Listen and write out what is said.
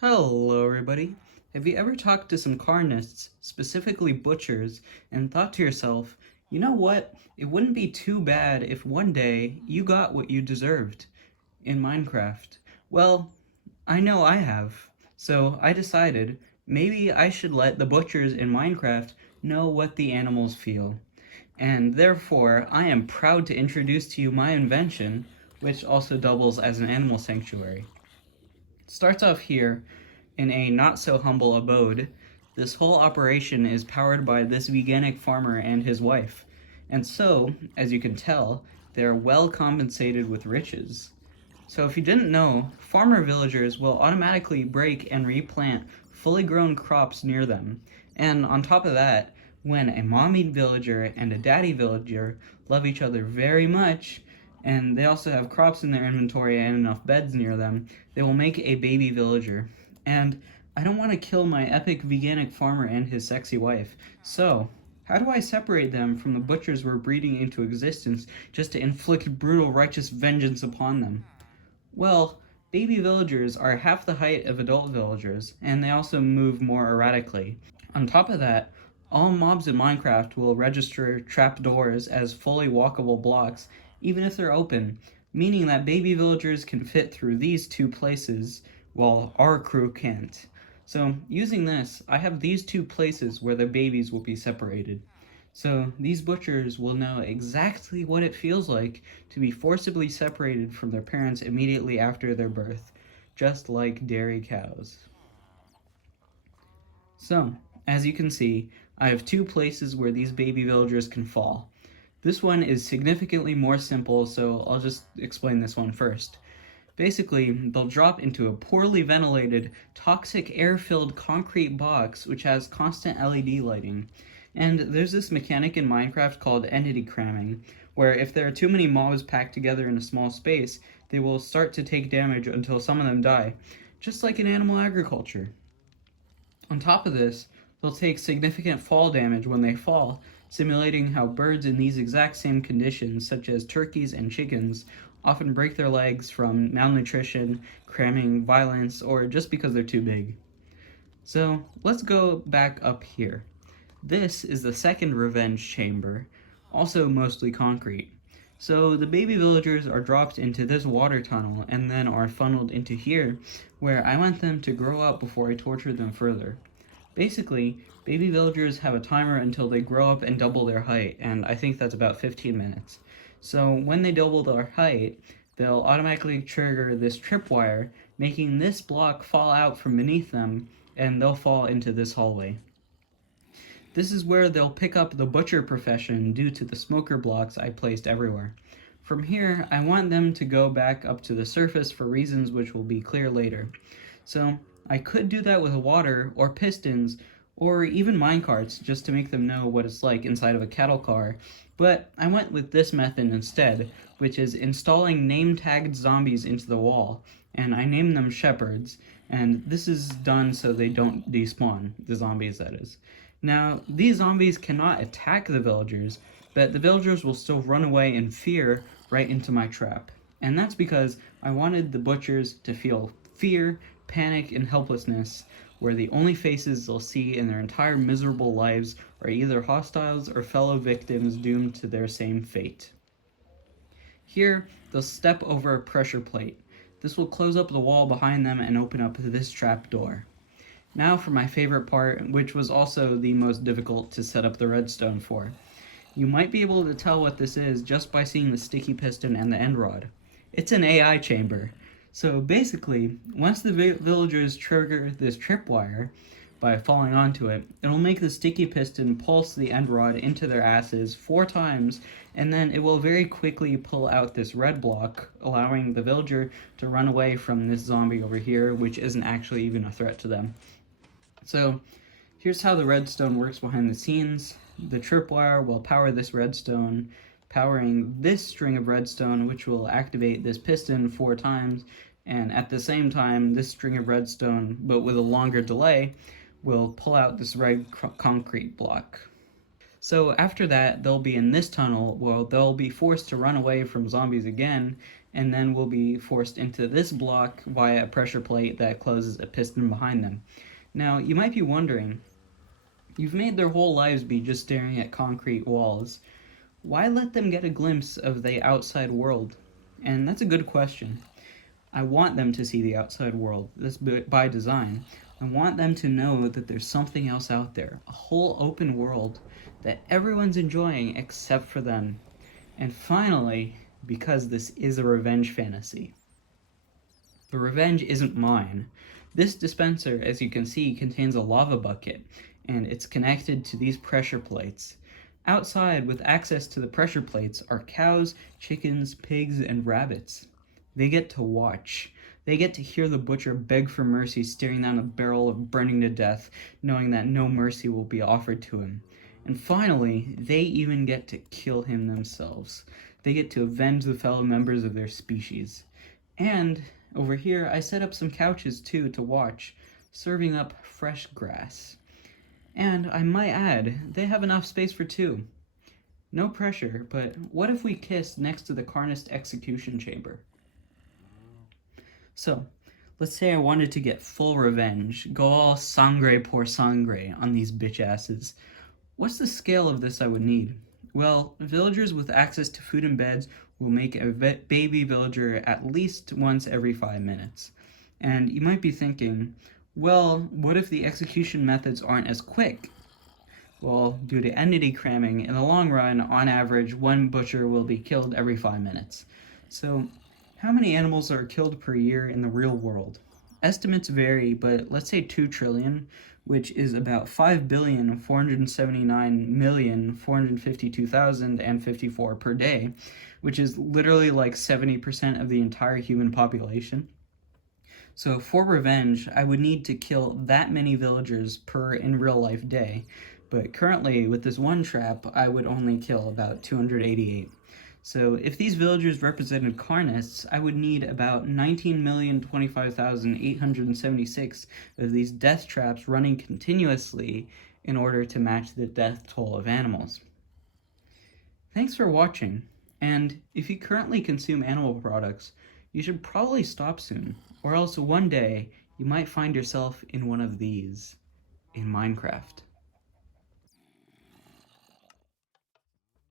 Hello, everybody. Have you ever talked to some carnists, specifically butchers, and thought to yourself, you know what? It wouldn't be too bad if one day you got what you deserved in Minecraft. Well, I know I have. So I decided maybe I should let the butchers in Minecraft know what the animals feel. And therefore, I am proud to introduce to you my invention, which also doubles as an animal sanctuary. It starts off here in a not so humble abode. This whole operation is powered by this veganic farmer and his wife. And so, as you can tell, they're well compensated with riches. So, if you didn't know, farmer villagers will automatically break and replant fully grown crops near them. And on top of that, when a mommy villager and a daddy villager love each other very much, and they also have crops in their inventory and enough beds near them, they will make a baby villager. And I don't want to kill my epic veganic farmer and his sexy wife. So, how do I separate them from the butchers we're breeding into existence just to inflict brutal righteous vengeance upon them? Well, baby villagers are half the height of adult villagers, and they also move more erratically. On top of that, all mobs in Minecraft will register trapdoors as fully walkable blocks, even if they're open, meaning that baby villagers can fit through these two places, while our crew can't. So, using this, I have these two places where the babies will be separated. So these butchers will know exactly what it feels like to be forcibly separated from their parents immediately after their birth, just like dairy cows. So, as you can see, I have two places where these baby villagers can fall. This one is significantly more simple, so I'll just explain this one first. Basically, they'll drop into a poorly ventilated, toxic air-filled concrete box which has constant LED lighting. And there's this mechanic in Minecraft called entity cramming, where if there are too many mobs packed together in a small space, they will start to take damage until some of them die, just like in animal agriculture. On top of this, they'll take significant fall damage when they fall, simulating how birds in these exact same conditions, such as turkeys and chickens, often break their legs from malnutrition, cramming, violence, or just because they're too big. So let's go back up here. This is the second revenge chamber, also mostly concrete. So the baby villagers are dropped into this water tunnel and then are funneled into here, where I want them to grow up before I torture them further. Basically, baby villagers have a timer until they grow up and double their height, and I think that's about 15 minutes. So when they double their height, they'll automatically trigger this tripwire, making this block fall out from beneath them, and they'll fall into this hallway. This is where they'll pick up the butcher profession due to the smoker blocks I placed everywhere. From here, I want them to go back up to the surface for reasons which will be clear later. So, I could do that with water, or pistons, or even minecarts just to make them know what it's like inside of a cattle car, but I went with this method instead, which is installing name-tagged zombies into the wall, and I named them shepherds, and this is done so they don't despawn, the zombies that is. Now, these zombies cannot attack the villagers, but the villagers will still run away in fear right into my trap. And that's because I wanted the butchers to feel fear, panic, and helplessness, where the only faces they'll see in their entire miserable lives are either hostiles or fellow victims doomed to their same fate. Here, they'll step over a pressure plate. This will close up the wall behind them and open up this trap door. Now for my favorite part, which was also the most difficult to set up the redstone for. You might be able to tell what this is just by seeing the sticky piston and the end rod. It's an AI chamber. So basically, once the villagers trigger this tripwire by falling onto it, it'll make the sticky piston pulse the end rod into their asses 4 times, and then it will very quickly pull out this red block, allowing the villager to run away from this zombie over here, which isn't actually even a threat to them. So here's how the redstone works behind the scenes. The tripwire will power this redstone, powering this string of redstone, which will activate this piston 4 times, and at the same time, this string of redstone, but with a longer delay, will pull out this red concrete block. So after that, they'll be in this tunnel where they'll be forced to run away from zombies again, and then will be forced into this block via a pressure plate that closes a piston behind them. Now, you might be wondering, you've made their whole lives be just staring at concrete walls. Why let them get a glimpse of the outside world? And that's a good question. I want them to see the outside world. That's by design. I want them to know that there's something else out there, a whole open world that everyone's enjoying except for them. And finally, because this is a revenge fantasy. The revenge isn't mine. This dispenser, as you can see, contains a lava bucket, and it's connected to these pressure plates. Outside, with access to the pressure plates, are cows, chickens, pigs, and rabbits. They get to watch. They get to hear the butcher beg for mercy, staring down a barrel of burning to death, knowing that no mercy will be offered to him. And finally, they even get to kill him themselves. They get to avenge the fellow members of their species. And over here, I set up some couches too to watch, serving up fresh grass. And I might add, they have enough space for two. No pressure, but what if we kissed next to the Carnist execution chamber? So, let's say I wanted to get full revenge, go all sangre por sangre on these bitch asses. What's the scale of this I would need? Well, villagers with access to food and beds will make a baby villager at least once every 5 minutes. And you might be thinking, well, what if the execution methods aren't as quick? Well, due to entity cramming, in the long run, on average, one butcher will be killed every 5 minutes. So, how many animals are killed per year in the real world? Estimates vary, but let's say 2 trillion, which is about 5,479,452,054 per day, which is literally like 70% of the entire human population. So for revenge, I would need to kill that many villagers per in real life day, but currently with this one trap, I would only kill about 288. So if these villagers represented Carnists, I would need about 19,025,876 of these death traps running continuously in order to match the death toll of animals. Thanks for watching, and if you currently consume animal products, you should probably stop soon, or else one day you might find yourself in one of these in Minecraft.